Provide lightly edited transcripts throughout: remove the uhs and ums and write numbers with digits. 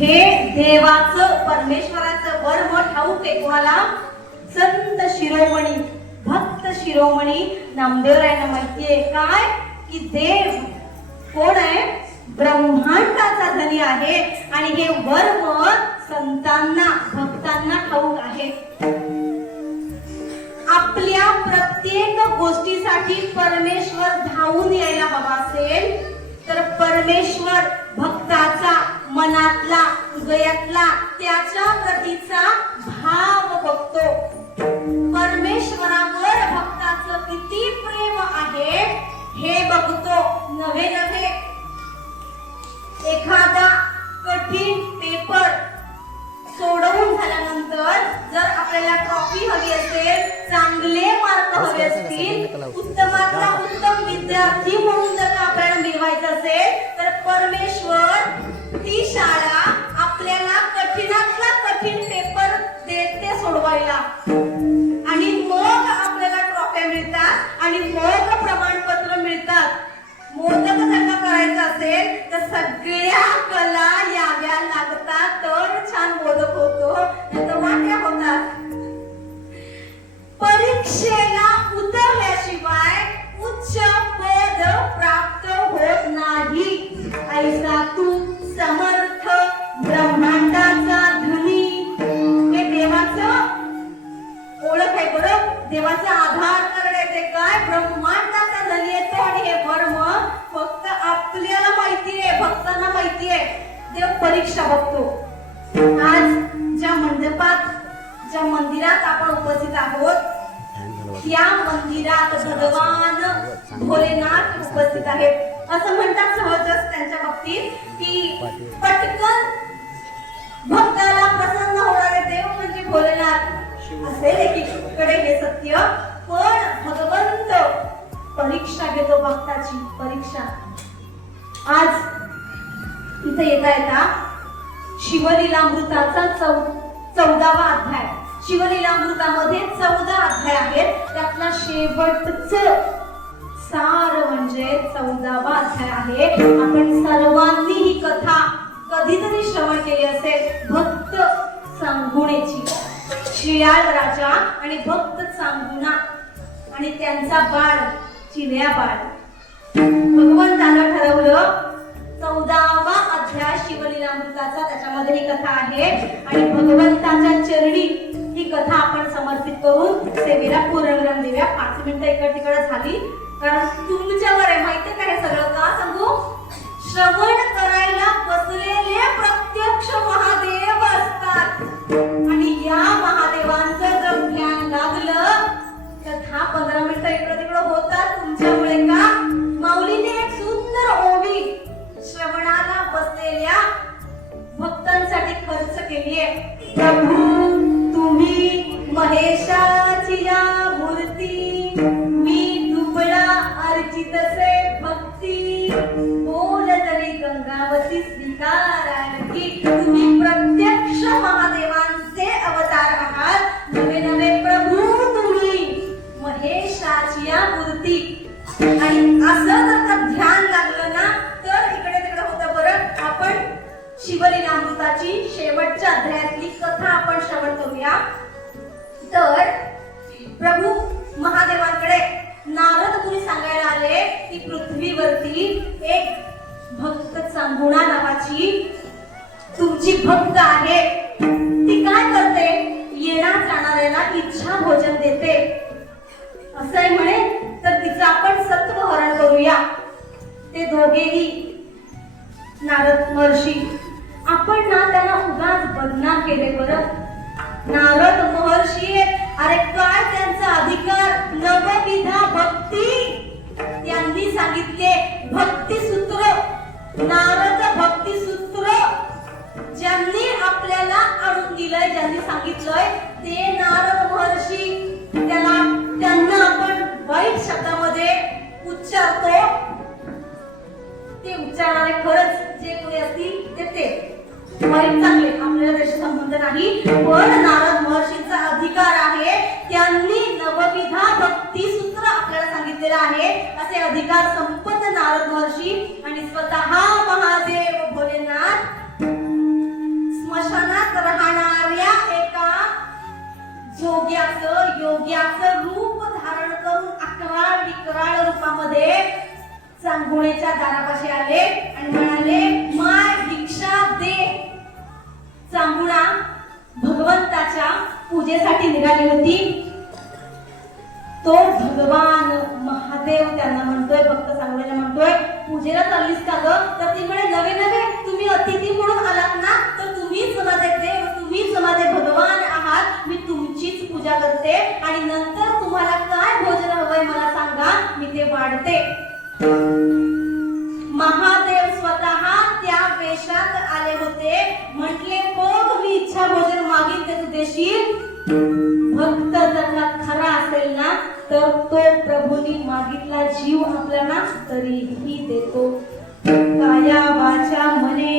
हे देवाचं परमेश्वराचं वर्म ठाऊक आहे कोणाला? संत शिरोमणी भक्त शिरोमणी नामदेवरायांना माहितीये काय की देव कोण आहे? ब्रह्मांडाचा धनी आहे आणि हे वर्म संतांना भक्तांना ठाऊक आहे. आपल्या प्रत्येक गोष्टीसाठी परमेश्वर धावून यायला हवा असेल तर परमेश्वर भक्ताचा मनातला हृदयातला त्याच्या प्रतीचा भाव बघतो. परमेश्वरावर भक्ताचं किती प्रेम आहे हे बघतो. नव्हे नव्हे एखादा कठीण पेपर सोडवून झाल्यानंतर जर आपल्याला ट्रॉफी हवी असेल, चांगले मार्क हवे असतील, उत्तमातला उत्तम विद्यार्थी म्हणून जर आपल्याला मिळवायचं असेल तर परमेश्वर ती शाळा आपल्याला कठीणातला कठीण पेपर देते सोडवायला आणि मग आपल्याला ट्रॉफ्या मिळतात आणि मग प्रमाणपत्र मिळतात. मोदक जर करायचं असेल तर सगळ्या कला याव्या लागतात तर छान मोदक होतो, नाहीतर वाट्या होतात. परीक्षेला उतरल्याशिवाय उच्च पद प्राप्त होत नाही. ऐसा तू समर्थ ब्रह्मांडाचा धनी. हे देवाचं ओळख आहे बरं. देवाचा आधार करण्याचे काय? ब्रह्मांडाचा धनी येतो आणि हे वर्म फक्त आपल्याला माहितीये, भक्तांना माहितीये. देव परीक्षा बघतो. आज ज्या मंडपात ज्या मंदिरात आपण उपस्थित आहोत त्या मंदिरात भगवान भोलेनाथ उपस्थित आहेत. असं म्हणतात सहजच त्यांच्या बाबतीत की पटकन भक्ताला प्रसन्न होणारे देव म्हणजे भोलेनाथ असेल एकीकडे हे सत्य. पण भगवंत परीक्षा घेतो भक्ताची परीक्षा. आज इथे येता शिवलीलामृताचा 14वा अध्याय. शिवलीलामृतामध्ये 14 अध्याय आहेत. त्यातला शेवटचं सार म्हणजे 14वा अध्याय आहे. आपण सर्वांनी ही कथा कधीतरी श्रवण केली असेल. भक्त सांगुणेची. श्रीयाळ राजा आणि भक्त सांगुणा आणि त्यांचा बाळ चिल्या बाळ. भगवंतानं ठरवलं 14वा अध्याय शिवलीलामृताचा त्याच्यामध्ये ही कथा आहे आणि भगवंताच्या चरणी ही कथा आपण समर्पित करून सेवेला पूर्णविराम देऊया. 5 मिनिटं इकड तिकड झाली कारण तुमच्यावर आहे. माहितीये का हे सगळं का सांगू? श्रवण करायला बसलेले प्रत्यक्ष महादेव असतात आणि या महादेवांचं जर ध्यान लागलं तर 10-15 मिनिटं इकडं तिकडं होतात तुमच्यामुळे. का? माऊलीने एक सुंदर ओवी श्रवणाला बसलेल्या भक्तांसाठी खर्च केली आहे. प्रभू तुम्ही महेशाची या मूर्ती, मी दुबळा अर्चितसे भक्ती, बोल तरी गंगावती स्वीकारार्थी. तुम्ही प्रत्यक्ष महादेवांचे अवतार आहात. नवे नवे प्रभू तुम्ही महेशाची या मूर्ती. आणि असं जर का ध्यान लागलं ना तर इकडे तिकडे होतं बरं. आपण शिवलीलामृताची शेवटच्या अध्यायातली कथा आपण श्रवण करूया. तर प्रभू महादेवांकडे नारद मुनी सांगायला आले की पृथ्वीवरती एक भक्त सांगुणा नावाची तुमची भक्त आहे. ती काय करते? येणार जाणाऱ्याला इच्छा भोजन देते. असं आहे म्हणे. तर तिचं आपण सत्व हरण करूया. ते दोघेही नारद महर्षी आपण ना त्यांना उगाच बदनाम केले बरं. नारद महर्षी अरे काय त्यांचा अधिकार? नवविधा भक्ती त्यांनी सांगितले. भक्ती सूत्र नारद भक्ती सूत्र ज्यांनी आपल्याला आणून दिलंय, ज्यांनी सांगितलंय ते नारद महर्षी. त्यांना आपण वाईट शब्दामध्ये उच्चारतो. ते उच्चारणारे खरंच जे कोणी असतील ते वाईट चांगले आपल्याला त्याशी संबंध नाही. पण नारद महर्षींचा अधिकार आहे. त्यांनी नवविधा भक्ती सूत्र आपल्याला सांगितलेलं आहे. असे अधिकार संपन्न नारद महर्षी आणि स्वतः महादेव भोलेनाथ निघाली होती. तो भगवान महादेव त्यांना म्हणतोय, भक्त सांगण्याला म्हणतोय, पूजेला चाललीस का ग? तर ती म्हणे, नवे नवे तुम्ही अतिथी म्हणून आलात ना, तर तुम्हीच माझे देव, तुम्हीच माझे भगवान आहात. मी तुमचीच पूजा करते आणि नंतर तुम्हाला काय भोजन हवंय मला सांगा, मी ते वाढते. महादेव स्वतः त्या वेशात आले होते. म्हटले, बघ मी इच्छा भोजन मागितले तू देशील. भक्त जर का खरा असेल ना, तर तो प्रभूंनी मागितला जीव आपला ना तरीही देतो. काया वाचा मने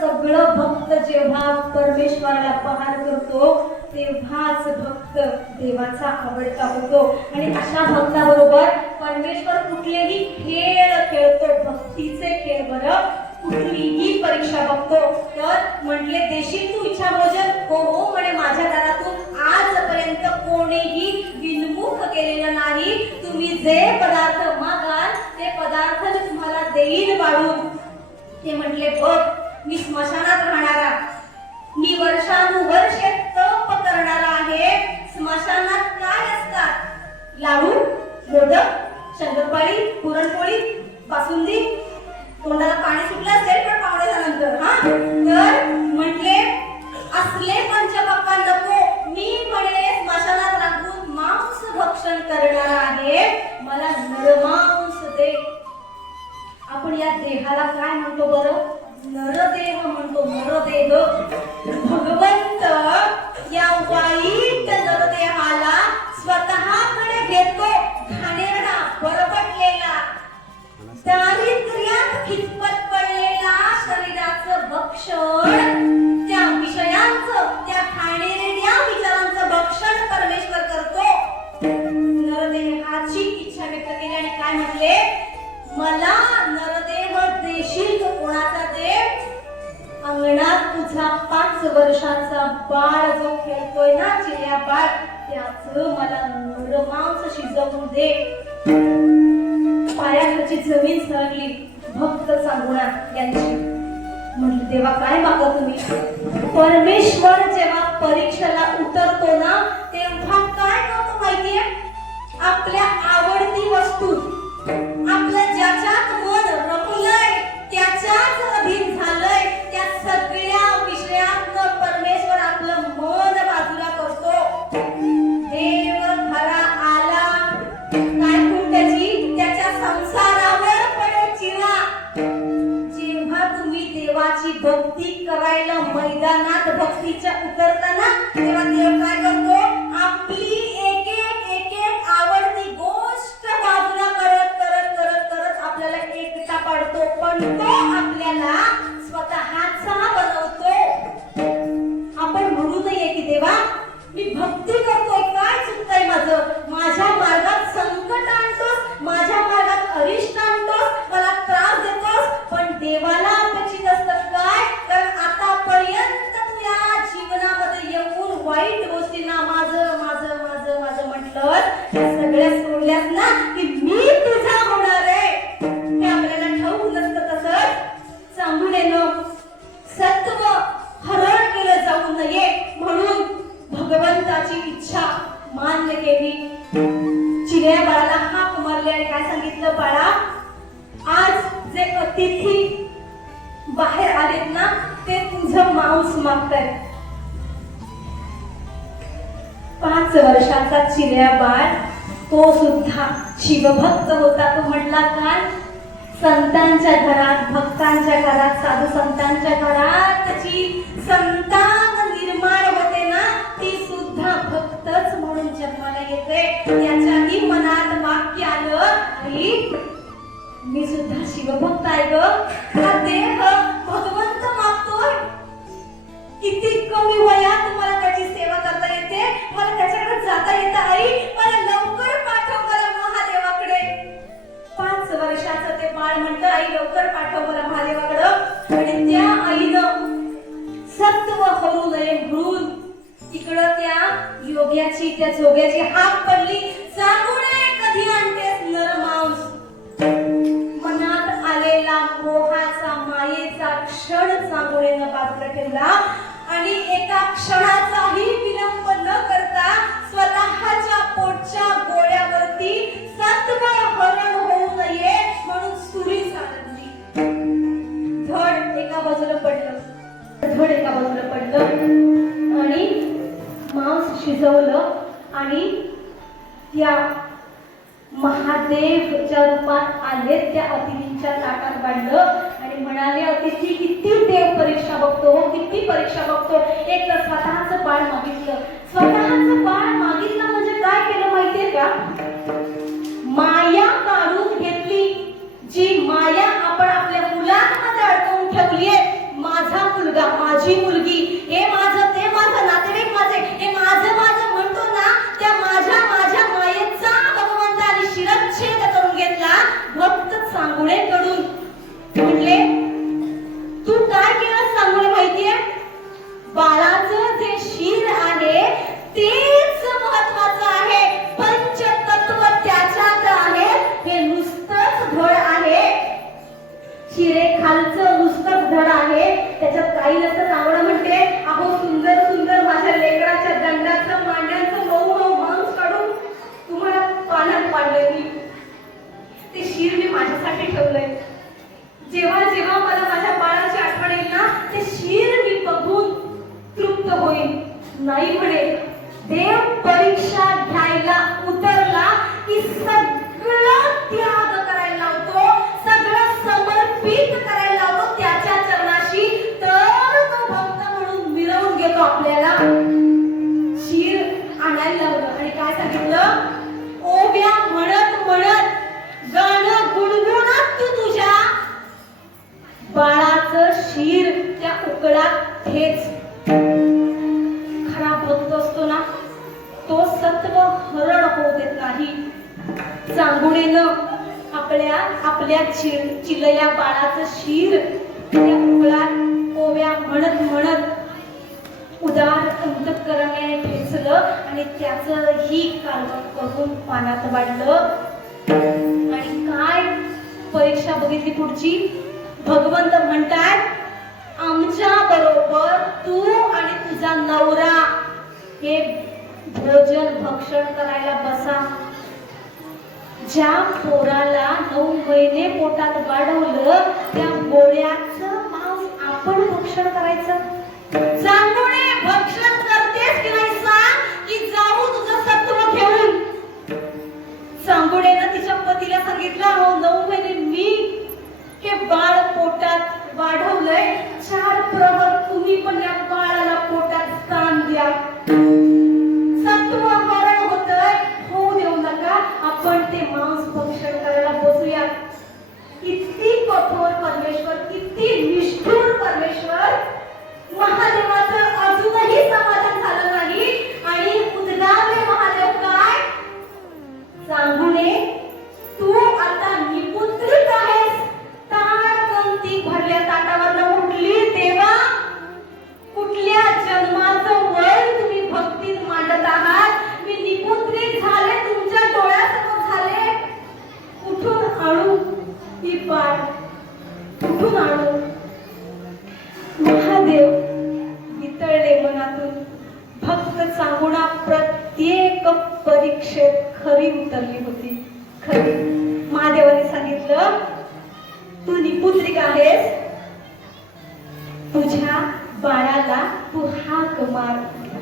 सगळं भक्त जेव्हा परमेश्वराला पहार करतो तेव्हाच भक्त देवाचा आवडता होतो. आणि अशा भक्ताबरोबर परमेश्वर कुठलेही खेळ खेळतो, भक्तीचे खेळ. बरं, कुठलीही परीक्षा बघतो. तर म्हटले, देशील तू इच्छा भोजन? हो हो म्हणे, माझ्या दारातून आजपर्यंत कोणीही विनमुख केलेलं नाही. तुम्ही जे पदार्थ मागाल ते पदार्थ मी तुम्हाला देईन वाढून. ते म्हटले, बघ मी स्मशानात राहणारा, मी वर्षानुवर्षे तप करणारा आहे. स्मशानात काय असतात? लाडू, मोदक, शंकरपाळी, पुरणपोळी, बासुंदी. तोंडाला पाणी सुटलं असेल पण पावण्याच्या नंतर. हा, तर म्हटले, असले पंचपक्वान्न नको. मी म्हणे स्मशानात राहून मांस भक्षण करणार आहे, मला नरमांस दे. आपण या देहाला काय म्हणतो बरं? नरदेह म्हणतो, नरदेह. भगवंत या वाईट नरदेहाला स्वतःकडे घेतो, घाणेरडा, बरबटलेला, दारिद्र्यात खितपत पडलेला शरीराचं भक्षण, त्या विषयांचं, त्या घाणेरड्या विचारांचं भक्षण परमेश्वर करतो. नरदेहाची इच्छा व्यक्त केली आणि काय म्हटले, मला नरदेह देशील तर कोणाचा दे? अंगणात तुझा 5 वर्षाचा बाळ जो खेळतोय ना, चिल्या बाळ, त्याचं मला नरमांस शिजवून दे. पायाखालची जमीन सरकली भक्त सांगुणा यांची. म्हटलं, देवा काय मागा तुम्ही? परमेश्वर जेव्हा परीक्षेला उतरतो ना, तेव्हा काय करतो माहितीये? आपल्या आवडती वस्तू, आपलं ज्याच्यात मन रमलंय, त्याच्याच अधीन झालंय, त्या सगळ्या विषयातनं परमेश्वर आपलं मन बाजूला करतो. देव खरा आला काय त्याची, त्याच्या संसारावर पडे चिरा. जेव्हा तुम्ही देवाची भक्ती करायला मैदानात भक्तीच्या उतरताना, तेव्हा देव काय करतो? आपली एक एक आवडती गोष्ट बाजूला करत करत करत करत आपल्याला एकटा पाडतो, पण तो आपल्याला स्वतःचा बनवतो. आपण म्हणू नये की देवा मी भक्ती करतोय, काय चुकतंय माझं? माझ्या मार्गात संकट आणतोस, माझ्या मार्गात अरिष्ट आणतोस, मला त्रास देतोस. पण देवाला अपेक्षित असतं काय? कारण आतापर्यंत तू या जीवनामध्ये येऊन वाईट गोष्टींना माझं माझं माझं माझं म्हटलं, सगळ्या सोडल्यास ना की मी तुझा होणार आहे. हे आपल्याला ठाऊक नसतं. तसंच सांगून येणं, सत्व हरण केलं जाऊ नये म्हणून भगवंताची इच्छा मान्य केली. चिऱ्या बाळाला हाक मारली आणि काय सांगितलं, बाळा आज जे अतिथी बाहेर आलेत ना, ते तुझं मांस मागतायत. 5 वर्षाचा चिऱ्या बाळ, तो सुद्धा शिवभक्त होता. तो म्हटला काय, संतांच्या घरात, भक्तांच्या घरात, साधू संतांच्या घरात जी संतान निर्माण होते ना, ती सुद्धा भक्तच म्हणून जन्माला येते. त्याच्याही मनात वाक्य आलं, आई मी सुद्धा शिवभक्त आहे ग. हा देह भगवंत मागतोय, किती कमी वयात मला त्याची सेवा करता येते, मला त्याच्याकडे जाता येतं. आई मला लवकर पाठव मला महादेवाकडे. 5 वर्षाचं ते बाळ म्हणतं, आई लवकर पाठव मला महादेवाकडं. आणि त्या आईनं सत्व होऊ नये म्हणून इकडं त्या योग्याची, त्या जोग्याची हाक पडली, सांगुणे कधी आणतेस नरमांस. मनात आलेला मोहाचा, मायेचा क्षण सांगुणेनं बाजूला ठेवला आणि एका क्षणाचाही विलंब न करता स्वतःच्या पोटच्या गोळ्यावरती सत्व हरण होऊ नये म्हणून सुरी सारंगली. धड एका बाजूला पडलं आणि मांस शिजवलं आणि त्या महादेवच्या रूपात आले, त्या अतिथींच्या ताटात वाढलं आणि म्हणाले, अतिथी किती देव परीक्षा बघतो, किती परीक्षा बघतो. एक तर स्वतःचं बाळ मागितलं म्हणजे काय केलं माहितीये का? माया काढून घेतली. जी माया आपण आपल्या मुलांमध्ये अडकवून ठेवलीये, माझा मुलगा, माझी मुलगी, हे माझं, ते माझं, नातेवाईक माझे, हे माझं म्हणतो ना, त्या माझ्या मायेचा भगवंताने शिरच्छेद करून घेतला भक्त सांगुळेकडून. म्हणले, तू काय केलं सांगुळे माहितीये? बाळाचं जे शिर आहे तेच महत्वाचं आहे. पंचतत्व त्याच्यात आहे. हे नुसतंच धड आहे, शिरे खालचं नुसतंच धड आहे, त्याच्यात काही नसतं. सांगुळे म्हणते, अहो सुंदर सुंदर माझ्या लेकराच्या दंडाचं मांड्यांचं मऊ मांस काढून तुम्हाला पाण्यात पाडलंय मी. ते शिर मी माझ्यासाठी ठेवलंय. जेव्हा जेव्हा मला माझ्या बाळाची आठवण येईल ना, ते शिर मी बघून तृप्त होईल. नाही म्हणे, देव परीक्षा घ्यायला उतरला की सगळं त्याग करायला लावतो, सगळं समर्पित करायला लावतो त्याच्या चरणाशी. तर तो भक्त म्हणून मिरवून घेतो आपल्याला. शिर आणायला लावलं आणि काय सांगितलं? ओव्या म्हणत गाणं गुणगुणत तू तुझ्या बाळाचं शिर त्या उकळात ठेच. खरा भक्त असतो ना, तो सत्व हरण होऊ देत नाही. चांगुडेनं आपल्या चिलया बाळाचं शिर त्या उकळात ओव्या म्हणत उदार अंतःकरणाने ठेचलं आणि त्याचं ही कालवण करून पानात वाढलं. आणि काय परीक्षा बघितली पुढची? भगवंत म्हणतात, आमच्या बरोबर तू आणि तुझा नवरा हे भोजन भक्षण करायला बसा. ज्या पोराला 9 महिने पोटात वाढवलं त्या गोळ्याचं मांस आपण भक्षण करायचं. चांगले भक्षण करतेस की नाही सांग, की जाऊ तुझं सत्व घेऊन. सांगुडेनं तिच्या पतीला सांगितलं, हो 9 महिने मी हे बाळ पोटात वाढवलंय, 4 प्रहर तुम्ही पण या बाळाला पोटात स्थान द्या. सत्व हरण होतंय, होऊ देऊ नका, आपण ते मांस भक्षण करायला बसूया. किती कठोर परमेश्वर, किती निष्ठुर परमेश्वर. महादेवाचं अजूनही समाधान झालं नाही आणि उद्गारले महादेव काय? सांगुणे, तू आता निपुत्रिक आहेस. ताणकंती भरल्या ताटावरनं उठली तेव्हा कुठल्या जन्माचं वय तुम्ही भक्तीत मांडत आहात? मी निपुत्रिक झाले, तुमच्या डोळ्यासमोर झाले. कुठून आणू ही बाळ, कुठून आणू? महादेव वितळले मनातून. भक्त सांगुणा प्रत्येक परीक्षेत खरी उतरली होती, खरी. महादेवाने सांगितलं, तू निपुत्रिक आहेस, तुझ्या बाळाला तू हाक मार.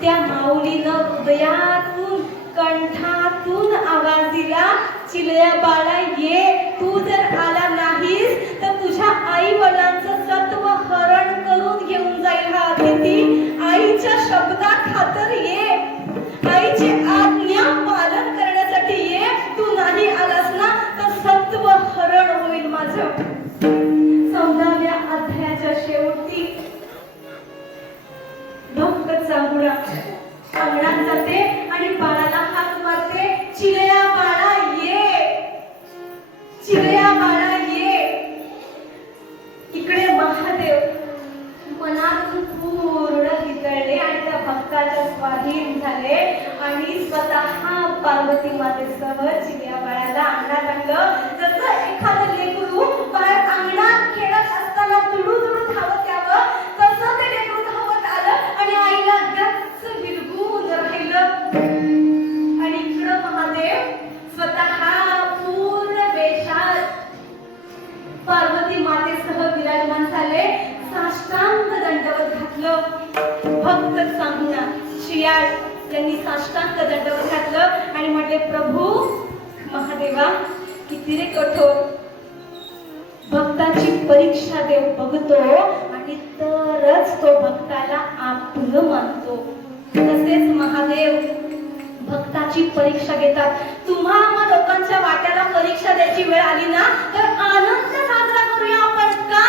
त्या माऊलीनं हृदयातून कंठातून आवाज दिला, चिलया बाळा ये. तू जर आला नाहीस तर तुझ्या आई वडिलांचं सत्व हरण करून घेऊन जाईल हा अतिथी. आईच्या शब्दा खातर ये, आईची आज्ञा पालन करण्यासाठी ये. तू नाही आलास ना तर सत्व हरण होईल माझं. 14व्या अध्यायाच्या शेवटी भक्त सांगुणा अंगणात जाते आणि बाळाला हाक मारते, चिलया बाळा ये, चिलया बाळा ये. इकडे महादेव मनातून पूर्ण वितळले आणि त्या भक्ताच्या स्वाधीन झाले आणि स्वतः पार्वती मातेसह चिलया बाळाला अंगणात आणलं. जसं एखादं लेकरू बाहेर अंगणात खेळत असताना तुडू धावत यावं, तसं ते लेकरू धावत आलं आणि आईला पार्वती मातेसह विराजमान झाले, साष्टांग दंडवत घातलं. भक्त सांगून शियाळ त्यांनी साष्टांग दंडवत घातलं आणि म्हटले, प्रभू महादेवा किती रे कठोर, भक्ताची परीक्षा देव बघतो आणि तरच तो भक्ताला आपलं मानतो. तसेच महादेव भक्ताची परीक्षा घेतात. तुम्हा लोकांच्या वाट्याला परीक्षा द्यायची वेळ आली ना, तर आनंद साजरा करूया आपण. का?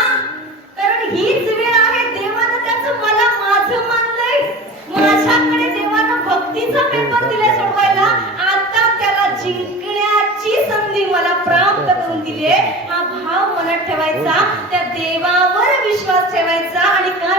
कारण हीच वेळ आहे, देवानं त्याचं मला माझं मानलंय. माझ्याकडे देवानं भक्तीचा पेपर दिलाय सोडवायला. आता त्याला जिंकण्याची संधी मला प्राप्त करून दिली आहे. हा भाव मनात ठेवायचा, त्या देवावर विश्वास ठेवायचा आणि काय